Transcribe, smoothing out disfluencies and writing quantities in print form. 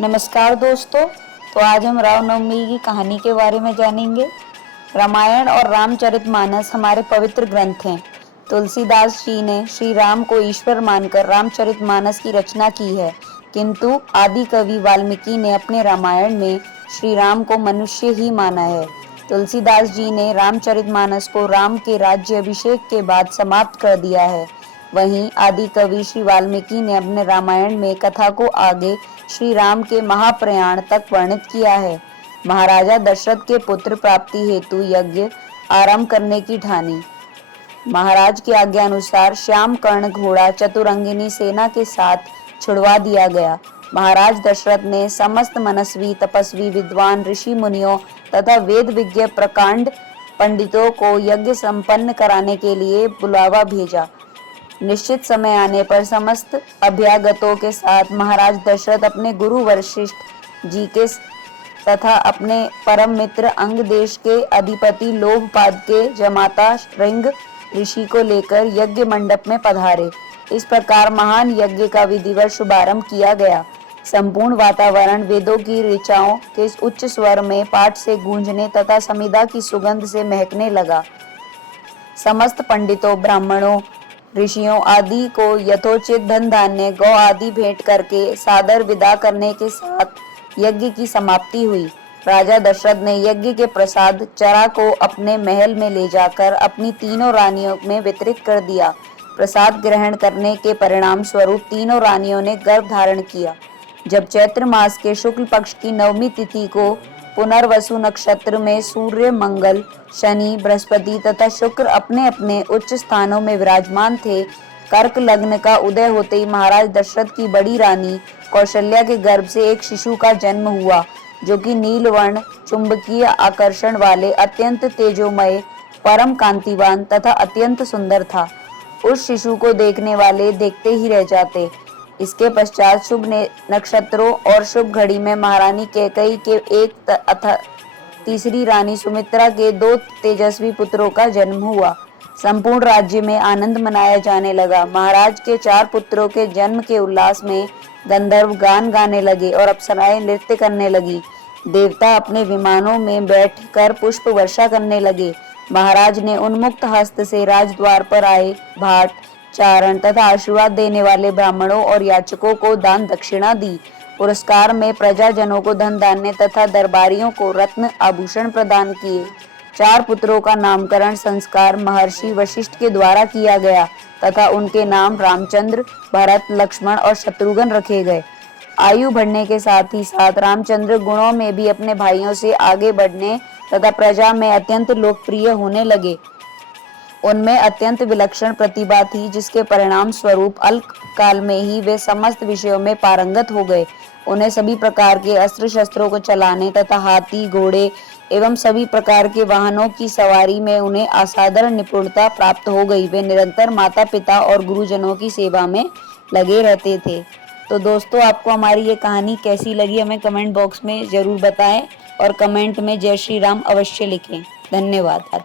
नमस्कार दोस्तों। तो आज हम रामनवमी की कहानी के बारे में जानेंगे। रामायण और रामचरितमानस हमारे पवित्र ग्रंथ हैं। तुलसीदास जी ने श्री राम को ईश्वर मानकर रामचरितमानस की रचना की है, किंतु आदि कवि वाल्मीकि ने अपने रामायण में श्री राम को मनुष्य ही माना है। तुलसीदास जी ने रामचरितमानस को राम के राज्य अभिषेक के बाद समाप्त कर दिया है। वहीं आदि कवि श्री वाल्मीकि ने अपने रामायण में कथा को आगे श्री राम के महाप्रयाण तक वर्णित किया है। महाराजा दशरथ के पुत्र प्राप्ति हेतु यज्ञ आरंभ करने की ठानी। महाराज की आज्ञा अनुसार श्याम कर्ण घोड़ा चतुरंगिनी सेना के साथ छुड़वा दिया गया। महाराज दशरथ ने समस्त मनस्वी तपस्वी विद्वान ऋषि मुनियों तथा वेद विज्ञ प्रकांड पंडितों को यज्ञ संपन्न कराने के लिए बुलावा भेजा। निश्चित समय आने पर समस्त अभ्यागतों के साथ महाराज दशरथ अपने गुरु वशिष्ठ जी के तथा अपने परम मित्र अंग देश के अधिपति लोभपाद के जमाता श्रृंग ऋषि को लेकर यज्ञ मंडप में पधारे। इस प्रकार महान यज्ञ का विधिवत शुभारंभ किया गया। संपूर्ण वातावरण वेदों की ऋचाओं के उच्च स्वर में पाठ से गूंजने तथा समिधा की सुगंध से महकने लगा। समस्त पंडितों, ब्राह्मणों, ऋषियों आदि को यथोचित धन धान्य गौ आदि भेंट करके सादर विदा करने के साथ यज्ञ की समाप्ति हुई। राजा दशरथ ने यज्ञ के प्रसाद चरा को अपने महल में ले जाकर अपनी तीनों रानियों में वितरित कर दिया। प्रसाद ग्रहण करने के परिणाम स्वरूप तीनों रानियों ने गर्भ धारण किया। जब चैत्र मास के शुक्ल पक्ष की नवमी तिथि को पुनर्वसु नक्षत्र में सूर्य, मंगल, शनि, बृहस्पति तथा शुक्र अपने अपने उच्च स्थानों में विराजमान थे, कर्क लग्न का उदय होते ही महाराज दशरथ की बड़ी रानी कौशल्या के गर्भ से एक शिशु का जन्म हुआ, जो कि नीलवर्ण चुंबकीय आकर्षण वाले, अत्यंत तेजोमय, परम कांतिवान तथा अत्यंत सुंदर था। उस शिशु को देखने वाले देखते ही रह जाते। इसके पश्चात शुभ नक्षत्रों और शुभ घड़ी में महारानी कैकेयी के एक तथा तीसरी रानी सुमित्रा के 2 तेजस्वी पुत्रों का जन्म हुआ। संपूर्ण राज्य में आनंद मनाया जाने लगा। महाराज के 4 पुत्रों के जन्म के उल्लास में गंधर्व गान गाने लगे और अप्सराएं नृत्य करने लगी। देवता अपने विमानों में बैठकर पुष्प वर्षा करने लगे। महाराज ने उन्मुक्त हस्त से राजद्वार पर आए भाट, चारण तथा आशीर्वाद देने वाले ब्राह्मणों और याचकों को दान दक्षिणा दी। पुरस्कार में प्रजाजनों को धन धान्य तथा दरबारियों को रत्न आभूषण प्रदान किए। 4 पुत्रों का नामकरण संस्कार महर्षि वशिष्ठ के द्वारा किया गया तथा उनके नाम रामचंद्र, भरत, लक्ष्मण और शत्रुघ्न रखे गए। आयु बढ़ने के साथ ही साथ रामचंद्र गुणों में भी अपने भाइयों से आगे बढ़ने तथा प्रजा में अत्यंत लोकप्रिय होने लगे। उनमें अत्यंत विलक्षण प्रतिभा थी, जिसके परिणाम स्वरूप अल्प काल में ही वे समस्त विषयों में पारंगत हो गए। उन्हें सभी प्रकार के अस्त्र शस्त्रों को चलाने तथा हाथी, घोड़े एवं सभी प्रकार के वाहनों की सवारी में उन्हें असाधारण निपुणता प्राप्त हो गई। वे निरंतर माता पिता और गुरुजनों की सेवा में लगे रहते थे। तो दोस्तों, आपको हमारी ये कहानी कैसी लगी हमें कमेंट बॉक्स में जरूर बताएं और कमेंट में जय श्री राम अवश्य लिखें। धन्यवाद।